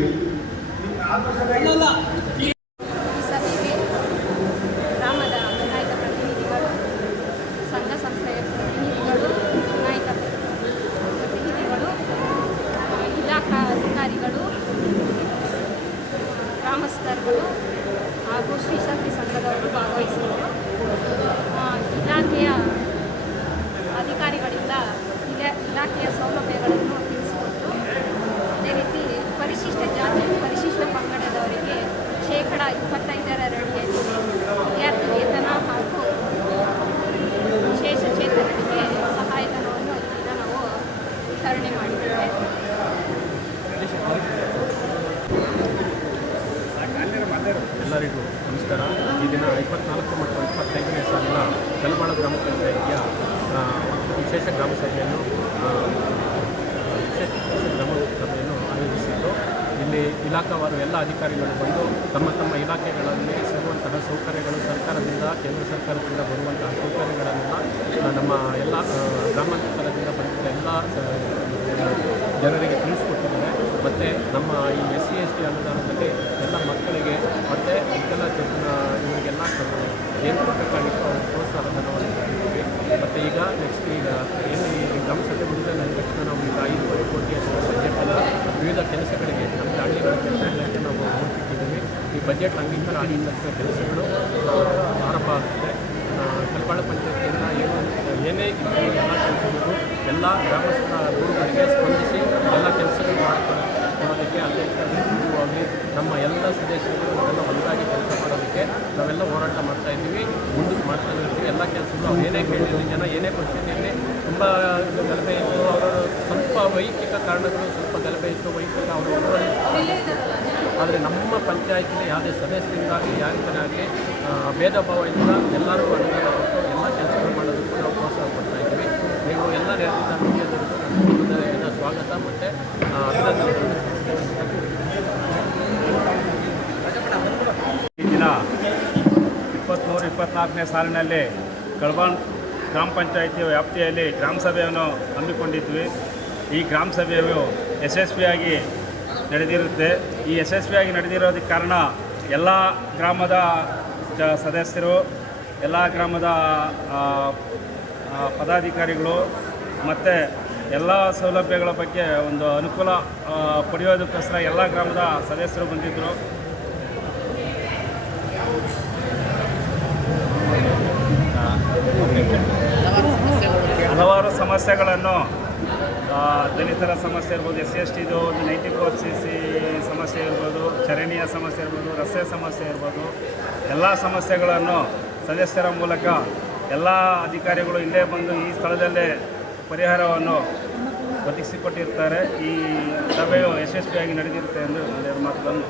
ಎಲ್ಲರಿಗೂ ನಮಸ್ಕಾರ. ಈ ದಿನ ಇಪ್ಪತ್ನಾಲ್ಕು ಮತ್ತು ಇಪ್ಪತ್ತೈದನೇ ಸಾಲಿನ ಕಲ್ಮಾಳ ಗ್ರಾಮ ಪಂಚಾಯಿತಿಯ ವಿಶೇಷ ಗ್ರಾಮ ಸಭೆಯನ್ನು ವಿಶೇಷ ಗ್ರಾಮ ಸಭೆಯನ್ನು ಆಯೋಜಿಸಿದ್ದು ಇಲ್ಲಿ ಇಲಾಖಾವಾರು ಎಲ್ಲ ಅಧಿಕಾರಿಗಳು ಬಂದು ತಮ್ಮ ತಮ್ಮ ಇಲಾಖೆಗಳಲ್ಲಿ ಸಿಗುವಂತಹ ಸೌಕರ್ಯಗಳು ಸರ್ಕಾರದಿಂದ, ಕೇಂದ್ರ ಸರ್ಕಾರದಿಂದ ಬರುವಂತಹ ಸೌಕರ್ಯಗಳನ್ನೆಲ್ಲ, ನಮ್ಮ ಎಲ್ಲ ಗ್ರಾಮಾಂತರದಿಂದ ಬಂದಿದ್ದ ಎಲ್ಲ ಜನರಿಗೆ ಮತ್ತು ನಮ್ಮ ಈ ಎಸ್ ಸಿ ಎಸ್ ಟಿ ಅನುದಾನದಲ್ಲಿ ಎಲ್ಲ ಮಕ್ಕಳಿಗೆ ಮತ್ತು ಜನ ಇವರಿಗೆಲ್ಲ ಏನು ಕೊಡಬೇಕಾಗಿತ್ತು ಅವ್ರ ಪ್ರೋತ್ಸಾಹ ಧನವನ್ನು ಕೊಟ್ಟಿದ್ದೀವಿ. ಮತ್ತು ಈಗ ನೆಕ್ಸ್ಟ್ ಈಗ ಏನು ಈ ಗ್ರಾಮ ಸಭೆ ಮುಗಿದ ತಕ್ಷಣ ನಾವು ಈಗ ಐದೂವರೆ ಕೋಟಿ ಅಷ್ಟು ಬಜೆಟನ್ನು ವಿವಿಧ ಕೆಲಸಗಳಿಗೆ ನಮ್ಮ ಹಳ್ಳಿಗಳ ಕೆಲಸಗಳಿಗೆ ನಾವು ನೋಡ್ತಿದ್ದೀವಿ ಈ ಬಜೆಟ್ ಅಂಗೀಕಾರ ಆಗಿದ ತಕ್ಷಣ ಕೆಲಸಗಳು ಆರಂಭ ಆಗುತ್ತೆ. ಕಲ್ಪಾಳ ಪಂಚಾಯತಿಯಿಂದ ಏನು, ಏನೇ ಎಲ್ಲ ಕೆಲಸಗಳು ಎಲ್ಲ ಗ್ರಾಮಸ್ಥರ ದೂರುಗಳಿಗೆ ಸ್ಪಂದಿಸಿ ಎಲ್ಲ ಕೆಲಸಗಳು ಮಾಡ್ತಾರೆ. ಅಧ್ಯಕ್ಷರಾಗಲಿ ನಮ್ಮ ಎಲ್ಲ ಸದಸ್ಯರು ಅದನ್ನು ಒಂದಾಗಿ ಕೆಲಸ ಮಾಡೋದಕ್ಕೆ ನಾವೆಲ್ಲ ಹೋರಾಟ ಮಾಡ್ತಾ ಇದ್ದೀವಿ. ಮುಂದಕ್ಕೆ ಮಾಡ್ತಾ ಇರ್ತೀವಿ ಎಲ್ಲ ಕೆಲಸಗಳು ಏನೇ ಕೇಳಿರಲಿ, ಜನ ಏನೇ ಪರಿಸ್ಥಿತಿಯಲ್ಲಿ ತುಂಬ ಗಲಭೆ ಇತ್ತು ಅವರ ಸ್ವಲ್ಪ ವೈಯಕ್ತಿಕ ಕಾರಣಗಳು ಸ್ವಲ್ಪ ಗಲಭೆ ಇತ್ತು, ವೈಯಕ್ತಿಕ ಅವರು ಆದರೆ ನಮ್ಮ ಪಂಚಾಯತಿನ ಯಾವುದೇ ಸದಸ್ಯರಿಂದಾಗಲಿ, ಯಾರಿಂದಲಾಗಲಿ ಭೇದ ಭಾವ ಇಲ್ಲ ಎಲ್ಲರೂ ಅನುದಾನ ಕೊಟ್ಟು ಎಲ್ಲ ಕೆಲಸಗಳು ಮಾಡೋದಕ್ಕೆ ನಾವು ಪ್ರೋತ್ಸಾಹ ಕೊಡ್ತಾ ಇದ್ದೀವಿ. ನೀವು ಎಲ್ಲ ರೀತಿಯ ಸ್ವಾಗತ ಮತ್ತು ಅಭಿನಂದನೆಗಳನ್ನು ಈ ದಿನ ಇಪ್ಪತ್ತ್ಮೂರು ಇಪ್ಪತ್ತ್ನಾಲ್ಕನೇ ಸಾಲಿನಲ್ಲಿ ಕಳಬಾನ್ ಗ್ರಾಮ ಪಂಚಾಯಿತಿ ವ್ಯಾಪ್ತಿಯಲ್ಲಿ ಗ್ರಾಮ ಸಭೆಯನ್ನು ಹಮ್ಮಿಕೊಂಡಿದ್ವಿ. ಈ ಗ್ರಾಮ ಸಭೆಯು ಯಶಸ್ವಿಯಾಗಿ ನಡೆದಿರುತ್ತೆ. ಈ ಯಶಸ್ವಿಯಾಗಿ ನಡೆದಿರೋದಕ್ಕೆ ಕಾರಣ ಎಲ್ಲ ಗ್ರಾಮದ ಸದಸ್ಯರು, ಎಲ್ಲ ಗ್ರಾಮದ ಪದಾಧಿಕಾರಿಗಳು ಮತ್ತು ಎಲ್ಲ ಸೌಲಭ್ಯಗಳ ಬಗ್ಗೆ ಒಂದು ಅನುಕೂಲ ಪಡೆಯೋದಕ್ಕೋಸ್ಕರ ಎಲ್ಲ ಗ್ರಾಮದ ಸದಸ್ಯರು ಬಂದಿದ್ದರು ಹಲವಾರು ಸಮಸ್ಯೆಗಳನ್ನು ದಲಿತರ ಸಮಸ್ಯೆ ಇರ್ಬೋದು ಎಸ್ ಸಿ ಎಸ್ ಟಿದು ಒಂದು ನೈಂಟಿ ಫೋರ್ ಸಿ ಸಿ ಸಮಸ್ಯೆ ಇರ್ಬೋದು ಚರಂಡಿಯ ಸಮಸ್ಯೆ ಇರ್ಬೋದು, ರಸ್ತೆ ಸಮಸ್ಯೆ ಇರ್ಬೋದು, ಎಲ್ಲ ಸಮಸ್ಯೆಗಳನ್ನು ಸದಸ್ಯರ ಮೂಲಕ ಎಲ್ಲ ಅಧಿಕಾರಿಗಳು ಇಲ್ಲೇ ಬಂದು ಈ ಸ್ಥಳದಲ್ಲೇ ಪರಿಹಾರವನ್ನು ಒದಗಿಸಿಕೊಟ್ಟಿರ್ತಾರೆ. ಈ ಸಭೆಯು ಯಶಸ್ವಿಯಾಗಿ ನಡೆದಿರುತ್ತೆ ಎಂದು ಮಾತುಗಳನ್ನು.